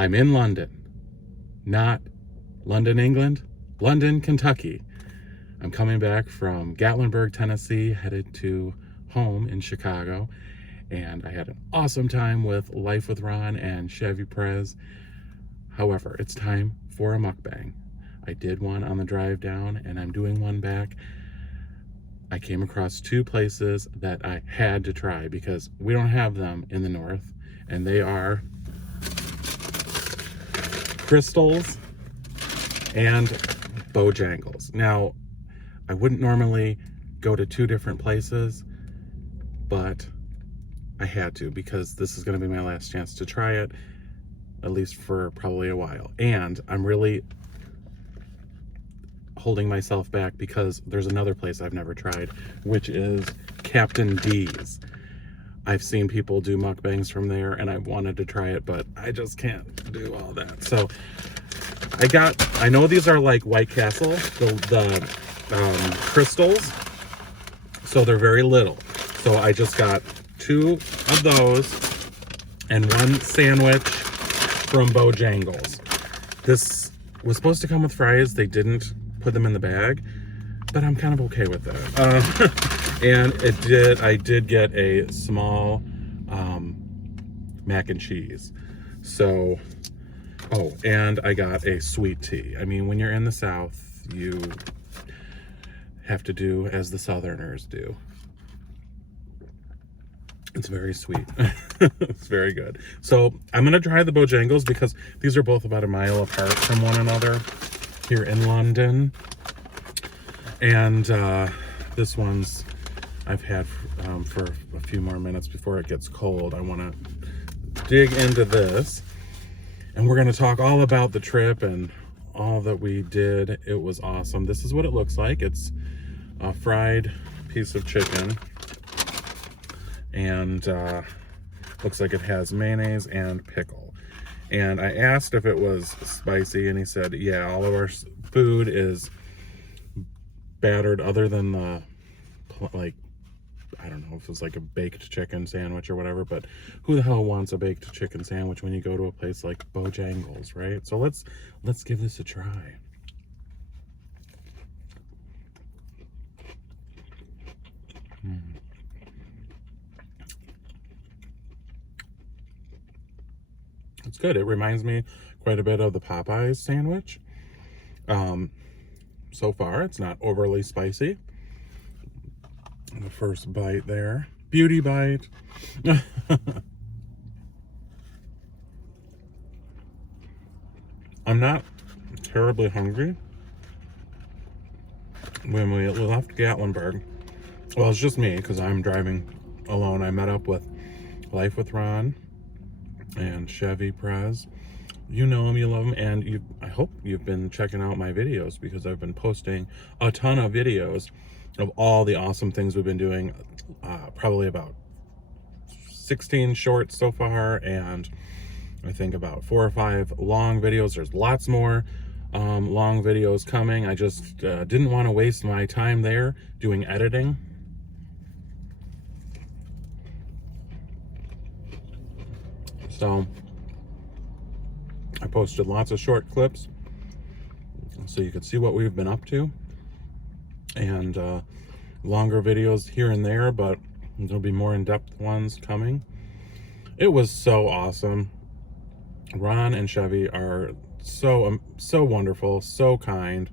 I'm in London, not London, England, London, Kentucky. I'm coming back from Gatlinburg, Tennessee, headed to home in Chicago, and I had an awesome time with Life with Ron and Chevy Prez. However, it's time for a mukbang. I did one on the drive down, and I'm doing one back. I came across two places that I had to try because we don't have them in the north, and they are Crystals and Bojangles. Now, I wouldn't normally go to two different places, but I had to because this is going to be my last chance to try it, at least for probably a while. And I'm really holding myself back because there's another place I've never tried, which is Captain D's. I've seen people do mukbangs from there, and I wanted to try it, but I just can't do all that. So I know these are like White Castle, the Crystals, so they're very little. So I just got two of those and one sandwich from Bojangles. This was supposed to come with fries. They didn't put them in the bag, but I'm kind of okay with that. And I did get a small mac and cheese. So, oh, and I got a sweet tea. I mean, when you're in the South, you have to do as the Southerners do. It's very sweet. It's very good. So I'm going to try the Bojangles because these are both about a mile apart from one another here in London. And this one's I've had for a few more minutes before it gets cold. I want to dig into this. And we're going to talk all about the trip and all that we did. It was awesome. This is what it looks like. It's a fried piece of chicken. And looks like it has mayonnaise and pickle. And I asked if it was spicy, and he said, yeah, all of our food is battered other than the, like, I don't know if it was like a baked chicken sandwich or whatever, but who the hell wants a baked chicken sandwich when you go to a place like Bojangles, right? So let's give this a try. It's good. It reminds me quite a bit of the Popeyes sandwich. So far, it's not overly spicy. The first bite there. Beauty bite. I'm not terribly hungry. When we left Gatlinburg, well, it's just me because I'm driving alone. I met up with Life with Ron and Chevy Prez. You know them, you love them, and I hope you've been checking out my videos because I've been posting a ton of videos of all the awesome things we've been doing. Probably about 16 shorts so far, and I think about 4 or 5 long videos. There's lots more long videos coming. I just didn't want to waste my time there doing editing. So I posted lots of short clips so you could see what we've been up to, and longer videos here and there, but there'll be more in-depth ones coming. It was so awesome. Ron and Chevy are so wonderful, so kind.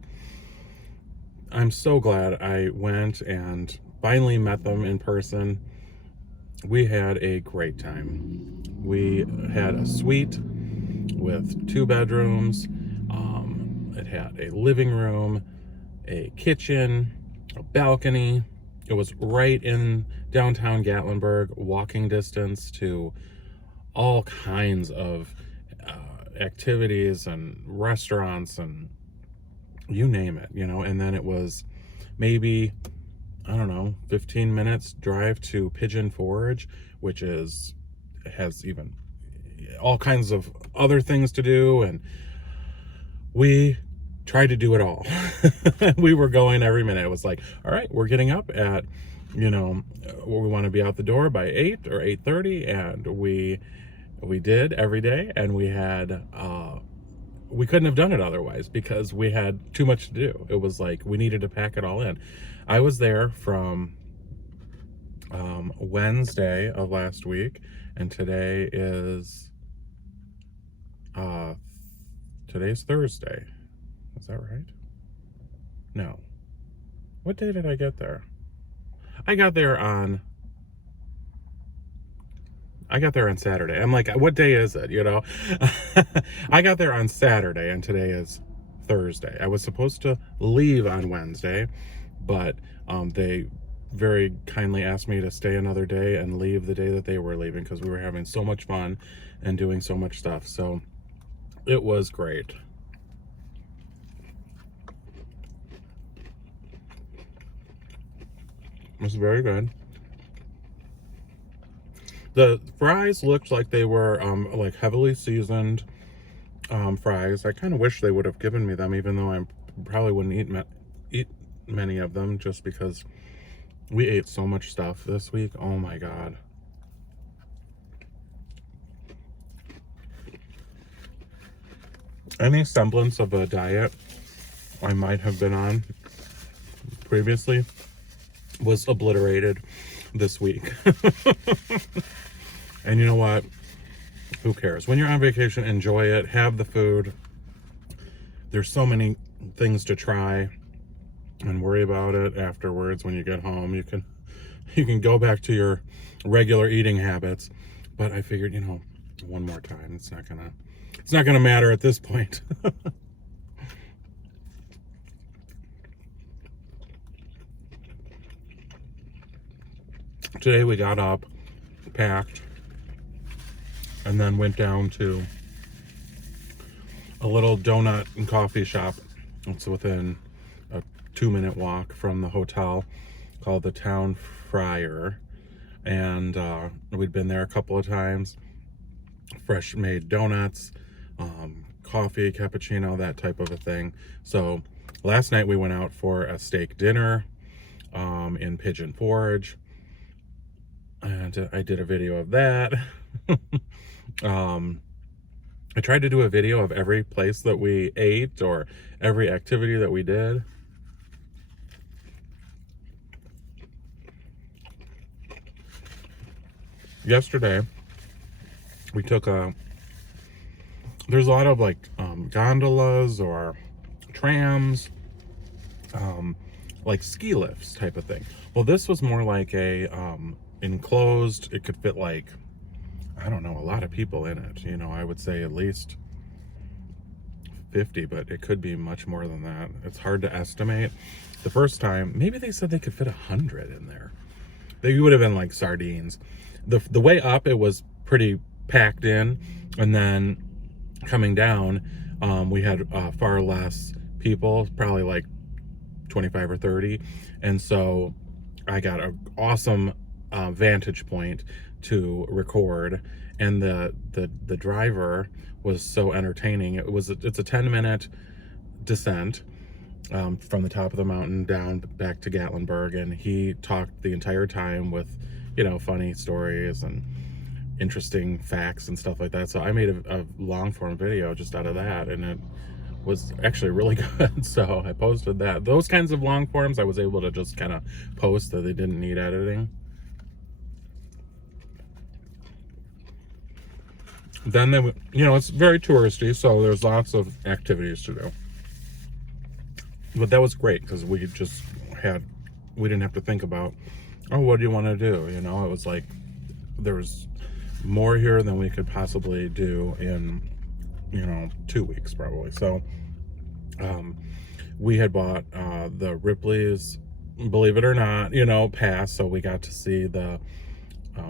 I'm so glad I went and finally met them in person. We had a great time. We had a suite with 2 bedrooms. It had a living room, a kitchen, a balcony. It was right in downtown Gatlinburg, walking distance to all kinds of activities and restaurants and you name it, you know. And then it was maybe, I don't know, 15 minutes drive to Pigeon Forge, which has even all kinds of other things to do, and we tried to do it all. We were going every minute. It was like, all right, we're getting up at, you know, we want to be out the door by 8 or 8:30, and we we did every day, and we had we couldn't have done it otherwise because we had too much to do. It was like we needed to pack it all in. I was there from Wednesday of last week, and today is today's Thursday. Is that right? No. What day did I get there? I got there on Saturday. I'm like, what day is it? You know, I got there on Saturday, and today is Thursday. I was supposed to leave on Wednesday, but they very kindly asked me to stay another day and leave the day that they were leaving because we were having so much fun and doing so much stuff. So it was great. It was very good. The fries looked like they were like heavily seasoned fries. I kind of wish they would have given me them, even though I probably wouldn't eat many of them, just because we ate so much stuff this week. Oh my God. Any semblance of a diet I might have been on previously was obliterated this week. And you know what? Who cares? When you're on vacation, enjoy it. Have the food. There's so many things to try, and worry about it afterwards when you get home. You can go back to your regular eating habits. But I figured, you know, one more time. It's not gonna matter at this point. Today we got up, packed, and then went down to a little donut and coffee shop. It's within a 2-minute walk from the hotel, called the Town Friar. And we'd been there a couple of times. Fresh made donuts, coffee, cappuccino, that type of a thing. So last night we went out for a steak dinner in Pigeon Forge. And I did a video of that. I tried to do a video of every place that we ate or every activity that we did. Yesterday, we took there's a lot of like gondolas or trams, like ski lifts type of thing. Well, this was more like a enclosed. It could fit like, I don't know, a lot of people in it. You know, I would say at least 50, but it could be much more than that. It's hard to estimate. The first time, maybe they said they could fit 100 in there. They would have been like sardines. The way up, it was pretty packed in, and then coming down, we had far less people, probably like 25 or 30, and so I got an awesome vantage point to record, and the driver was so entertaining. It's a 10-minute descent from the top of the mountain down back to Gatlinburg, and he talked the entire time with, you know, funny stories and interesting facts and stuff like that. So I made a long form video just out of that, and it was actually really good. So I posted that. Those kinds of long forms I was able to just kind of post, that they didn't need editing. Then they, you know, it's very touristy, so there's lots of activities to do. But that was great because we didn't have to think about, oh, what do you want to do? You know, it was like there was more here than we could possibly do in, you know, 2 weeks probably. So we had bought the Ripley's, believe it or not, you know, pass, so we got to see the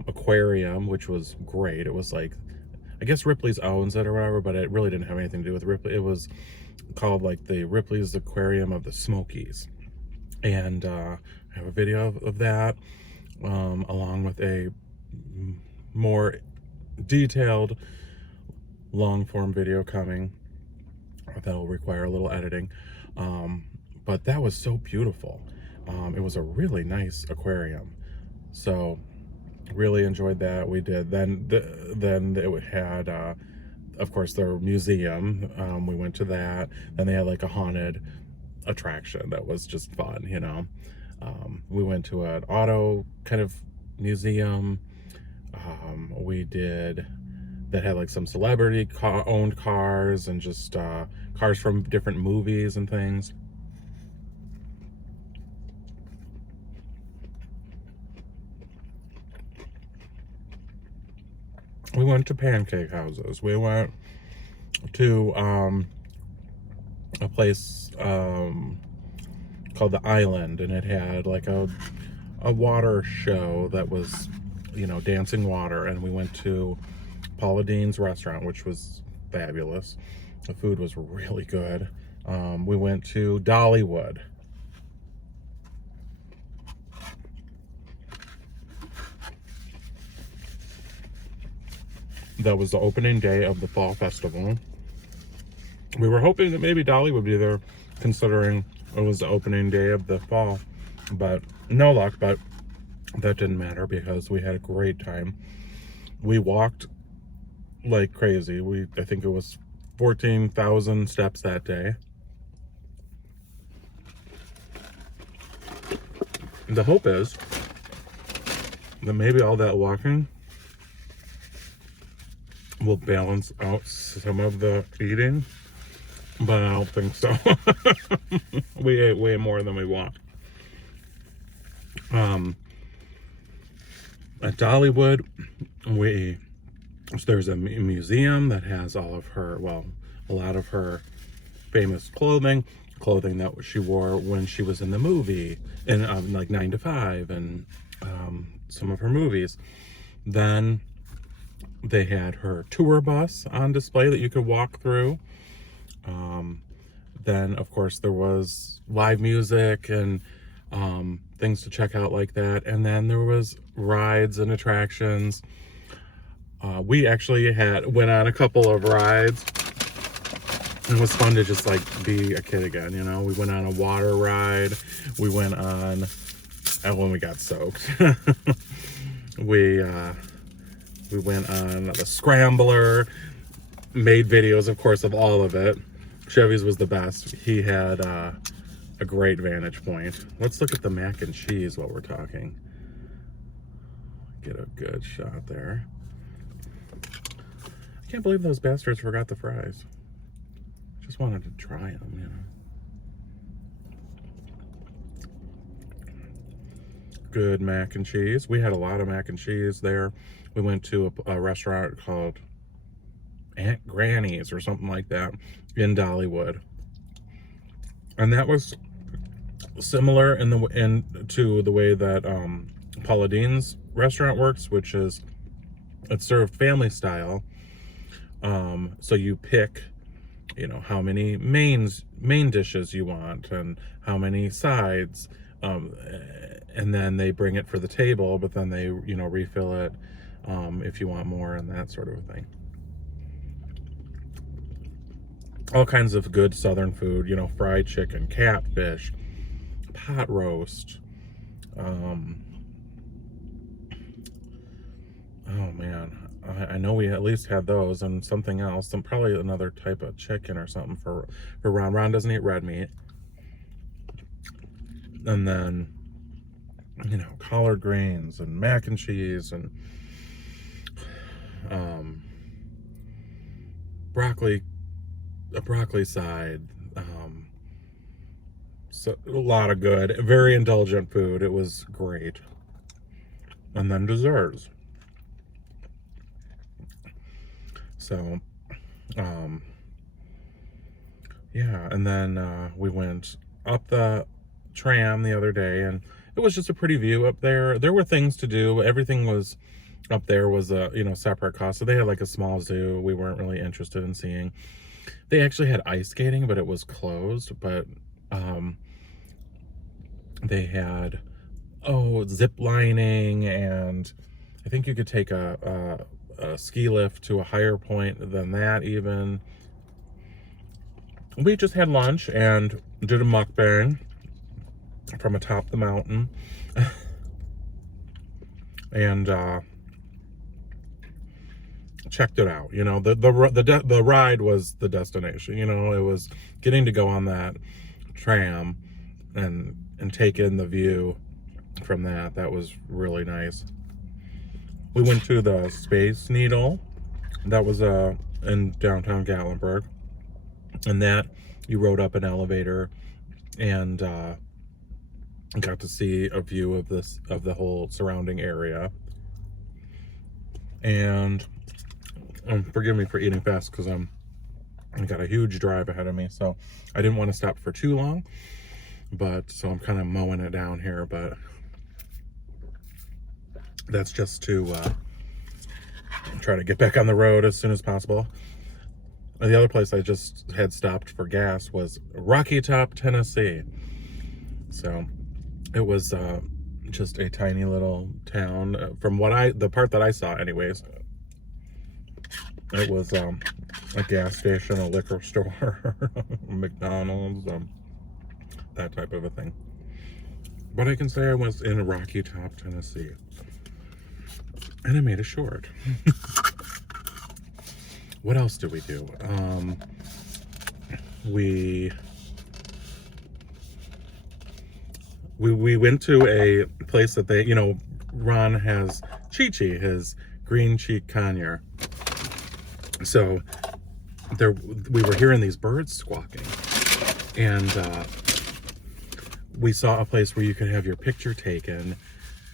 aquarium, which was great. It was like, I guess Ripley's owns it or whatever, but it really didn't have anything to do with Ripley. It was called like the Ripley's Aquarium of the Smokies. And I have a video of that, along with a more detailed long form video coming that'll require a little editing. But that was so beautiful. It was a really nice aquarium. So Really enjoyed that. We did. Then it had, of course, their museum. We went to that. Then they had like a haunted attraction that was just fun, you know. We went to an auto kind of museum. We did that had like some celebrity owned cars and just cars from different movies and things. We went to pancake houses. We went to a place called the Island, and it had like a water show that was, you know, dancing water. And we went to Paula Deen's restaurant, which was fabulous. The food was really good. We went to Dollywood. That was the opening day of the fall festival. We were hoping that maybe Dolly would be there, considering it was the opening day of the fall, but no luck. But that didn't matter because we had a great time. We walked like crazy. I think it was 14,000 steps that day. The hope is that maybe all that walking will balance out some of the eating, but I don't think so. We ate way more than we walked. At Dollywood, there's a museum that has all of her, well, a lot of her famous clothing that she wore when she was in the movie, in like 9 to 5 and some of her movies. Then they had her tour bus on display that you could walk through. Then, of course, there was live music and things to check out like that. And then there was rides and attractions. We actually went on a couple of rides. It was fun to just like be a kid again, you know. We went on a water ride. We went on, when we got soaked. We went on the Scrambler, made videos, of course, of all of it. Chevy's was the best. He had a great vantage point. Let's look at the mac and cheese while we're talking. Get a good shot there. I can't believe those bastards forgot the fries. Just wanted to try them, you know. Good mac and cheese. We had a lot of mac and cheese there. We went to a restaurant called Aunt Granny's or something like that in Dollywood, and that was similar to the way that Paula Deen's restaurant works, which is it's served family style. So you pick, you know, how many main dishes you want and how many sides, and then they bring it for the table, but then they, you know, refill it if you want more and that sort of thing. All kinds of good southern food, you know, fried chicken, catfish, pot roast. Oh man, I know we at least had those, and something else, and probably another type of chicken or something for Ron. Ron doesn't eat red meat. And then, you know, collard greens and mac and cheese and a broccoli side. So a lot of good, very indulgent food. It was great. And then desserts. So, yeah, and then we went up the tram the other day, and it was just a pretty view up there. There were things to do. Everything was up there was a, you know, separate cost. So they had like a small zoo we weren't really interested in seeing. They actually had ice skating, but it was closed. But they had zip lining, and I think you could take a ski lift to a higher point than that even. We just had lunch and did a mukbang from atop the mountain. and checked it out. You know, the ride was the destination. You know, it was getting to go on that tram and take in the view from that. That was really nice. We went to the Space Needle. That was in downtown Gatlinburg, and that you rode up an elevator and got to see a view of the whole surrounding area. And forgive me for eating fast because I got a huge drive ahead of me, so I didn't want to stop for too long. But so I'm kind of mowing it down here, but that's just to try to get back on the road as soon as possible. The other place I just had stopped for gas was Rocky Top, Tennessee. So it was just a tiny little town. From the part that I saw anyways, it was a gas station, a liquor store, McDonald's, that type of a thing. But I can say I was in Rocky Top, Tennessee. And I made a short. What else did we do? We went to a place that they, you know, Ron has Chi-Chi, his green cheek conure. So we were hearing these birds squawking, and we saw a place where you could have your picture taken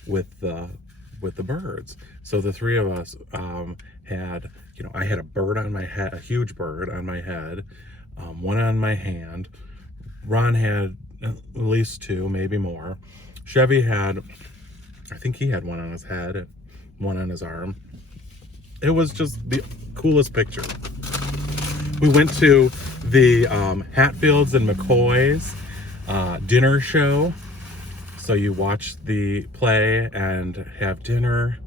with the birds. So the three of us had, you know, I had a bird on my head, a huge bird on my head, one on my hand. Ron had at least two, maybe more. Chevy had, I think he had one on his head, one on his arm. It was just the coolest picture. We went to the Hatfields and McCoys dinner show. So you watch the play and have dinner.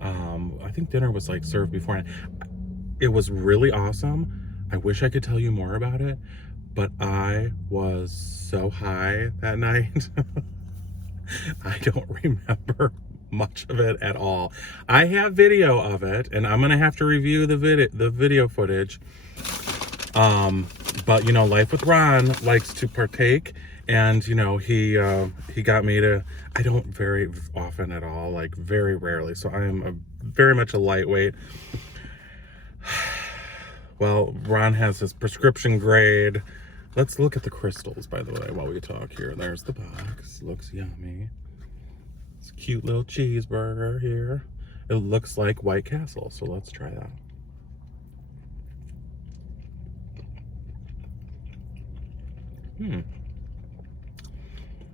I think dinner was like served beforehand. It was really awesome. I wish I could tell you more about it, but I was so high that night. I don't remember much of it at all. I have video of it, and I'm gonna have to review the video footage. But you know, Life with Ron likes to partake, and you know, he got me to. I don't very often at all, like very rarely. So I am very much a lightweight. Well, Ron has his prescription grade. Let's look at the crystals, by the way, while we talk here. There's the box. Looks yummy. It's a cute little cheeseburger here. It looks like White Castle, so let's try that.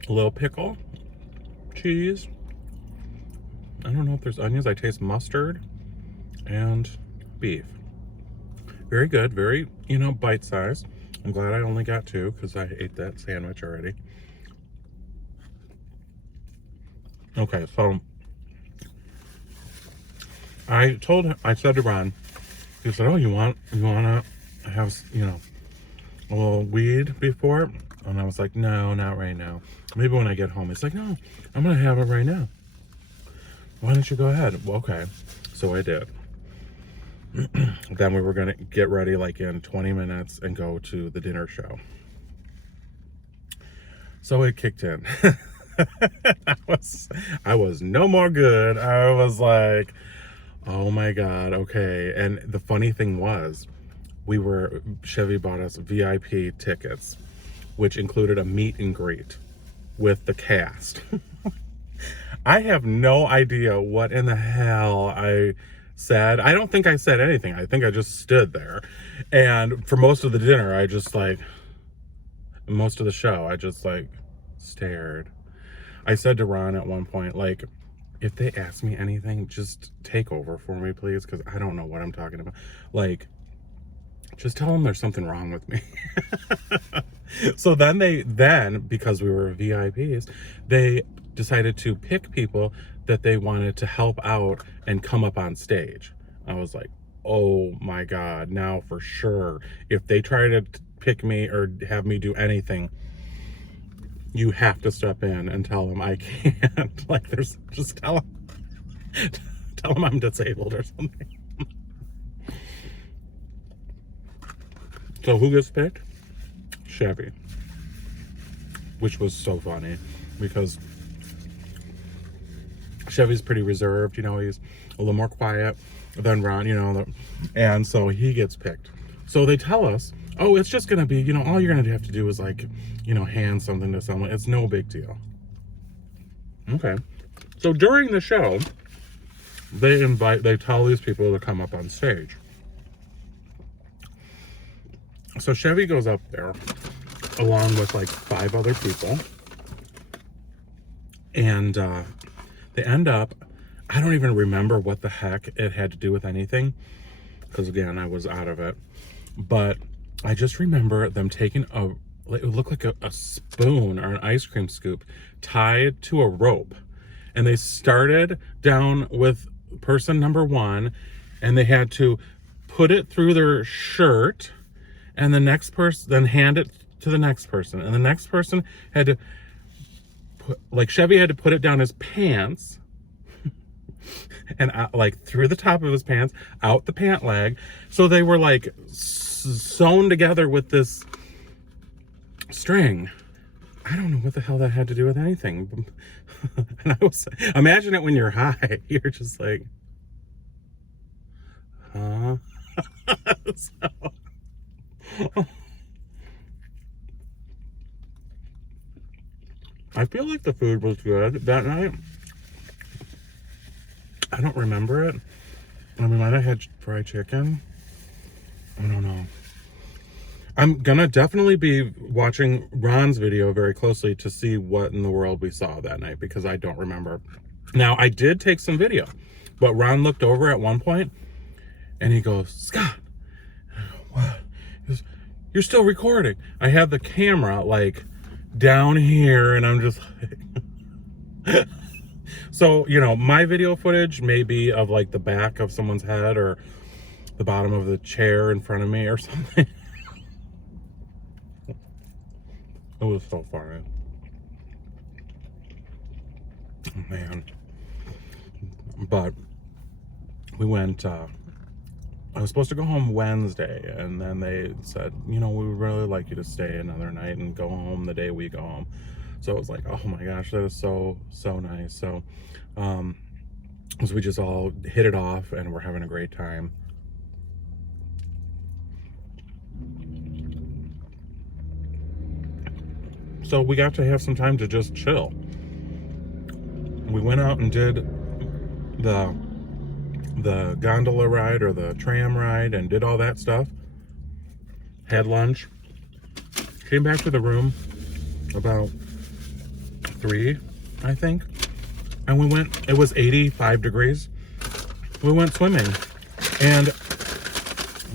A little pickle, cheese. I don't know if there's onions. I taste mustard and beef. Very good, very, you know, bite-sized. I'm glad I only got two because I ate that sandwich already. Okay, so I said to Ron, he said, oh, you want to have, you know, a little weed before? And I was like, no, not right now. Maybe when I get home. He's like, no, I'm going to have it right now. Why don't you go ahead? Well, okay. So I did. Then we were going to get ready like in 20 minutes and go to the dinner show. So it kicked in. I was no more good. I was like, oh my God, okay. And the funny thing was, Chevy bought us VIP tickets, which included a meet and greet with the cast. I have no idea what in the hell I said. I don't think I said anything. I think I just stood there. And for most of the dinner, most of the show, I just like stared. I said to Ron at one point, like, if they ask me anything, just take over for me, please, because I don't know what I'm talking about. Like, just tell them there's something wrong with me. So then, because we were VIPs, they decided to pick people that they wanted to help out and come up on stage. I was like, oh my God, now for sure, if they try to pick me or have me do anything, you have to step in and tell them I can't. Like, just tell them. Tell them I'm disabled or something. So who gets picked? Chevy. Which was so funny because Chevy's pretty reserved, you know, he's a little more quiet than Ron, you know, and so he gets picked. So they tell us, oh, it's just gonna be, you know, all you're gonna have to do is like, you know, hand something to someone. It's no big deal. Okay. So during the show, they tell these people to come up on stage. So Chevy goes up there along with like 5 other people. And they end up, I don't even remember what the heck it had to do with anything. Because again, I was out of it. But I just remember them taking it looked like a spoon or an ice cream scoop tied to a rope. And they started down with person number 1, and they had to put it through their shirt, and the next person then hand it to the next person, and the next person had to put, like Chevy had to put it down his pants and like through the top of his pants, out the pant leg. So they were like sewn together with this string. I don't know what the hell that had to do with anything. And I was, imagine it when you're high. You're just like, huh? I feel like the food was good that night. I don't remember it. I mean, I might have had fried chicken. I don't know. I'm gonna definitely be watching Ron's video very closely to see what in the world we saw that night, because I don't remember. Now, I did take some video, but Ron looked over at one point and he goes, Scott, what? He goes, you're still recording. I have the camera like down here and I'm just like, so, you know, my video footage may be of like the back of someone's head or the bottom of the chair in front of me or something. It was so funny. Oh, man. But we went, I was supposed to go home Wednesday, and then they said, you know, we would really like you to stay another night and go home the day we go home. So it was like, oh my gosh, that is so nice. So, so we just all hit it off and we're having a great time. So we got to have some time to just chill. We went out and did the gondola ride or the tram ride and did all that stuff. Had lunch. Came back to the room about 3, I think. And we went, it was 85 degrees. We went swimming. And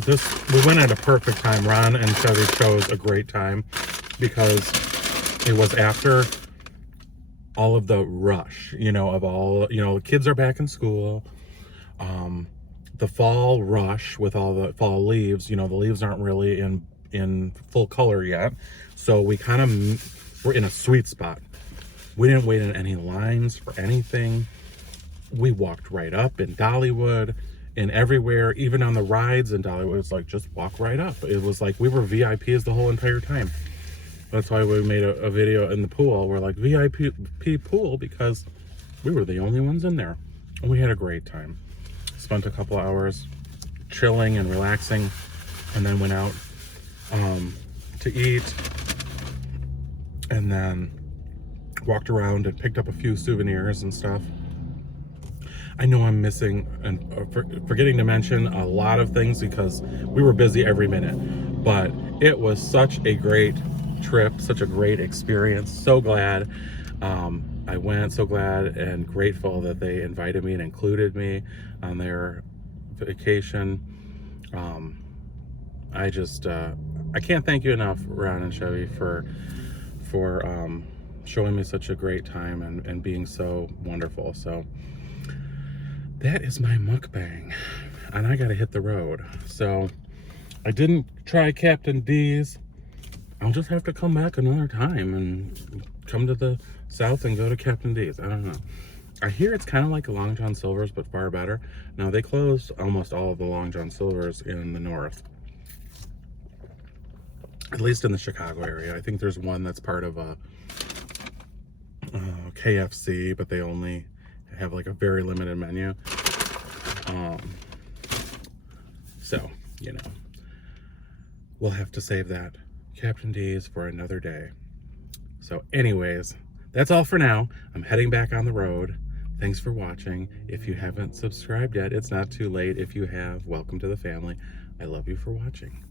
we went at a perfect time. Ron and Chevy chose a great time because it was after all of the rush, you know, of all, you know, the kids are back in school. The fall rush with all the fall leaves, you know, the leaves aren't really in full color yet. So we kind of were in a sweet spot. We didn't wait in any lines for anything. We walked right up in Dollywood and everywhere, even on the rides in Dollywood. It's like, just walk right up. It was like we were VIPs the whole entire time. That's why we made a video in the pool. We're like VIP pool because we were the only ones in there. And we had a great time. Spent a couple hours chilling and relaxing, and then went out to eat, and then walked around and picked up a few souvenirs and stuff. I know I'm missing and forgetting to mention a lot of things because we were busy every minute, but it was such a great trip, such a great experience. So glad I went, so glad and grateful that they invited me and included me on their vacation. I just I can't thank you enough, Ron and Chevy, for showing me such a great time and being so wonderful. So that is my mukbang, and I gotta hit the road. So I didn't try Captain D's. I'll just have to come back another time and come to the south and go to Captain D's. I don't know. I hear it's kind of like a Long John Silver's, but far better. Now, they closed almost all of the Long John Silver's in the north, at least in the Chicago area. I think there's one that's part of a KFC, but they only have like a very limited menu. So, you know, we'll have to save that Captain D's for another day. So anyways, that's all for now. I'm heading back on the road. Thanks for watching. If you haven't subscribed yet, it's not too late. If you have, welcome to the family. I love you for watching.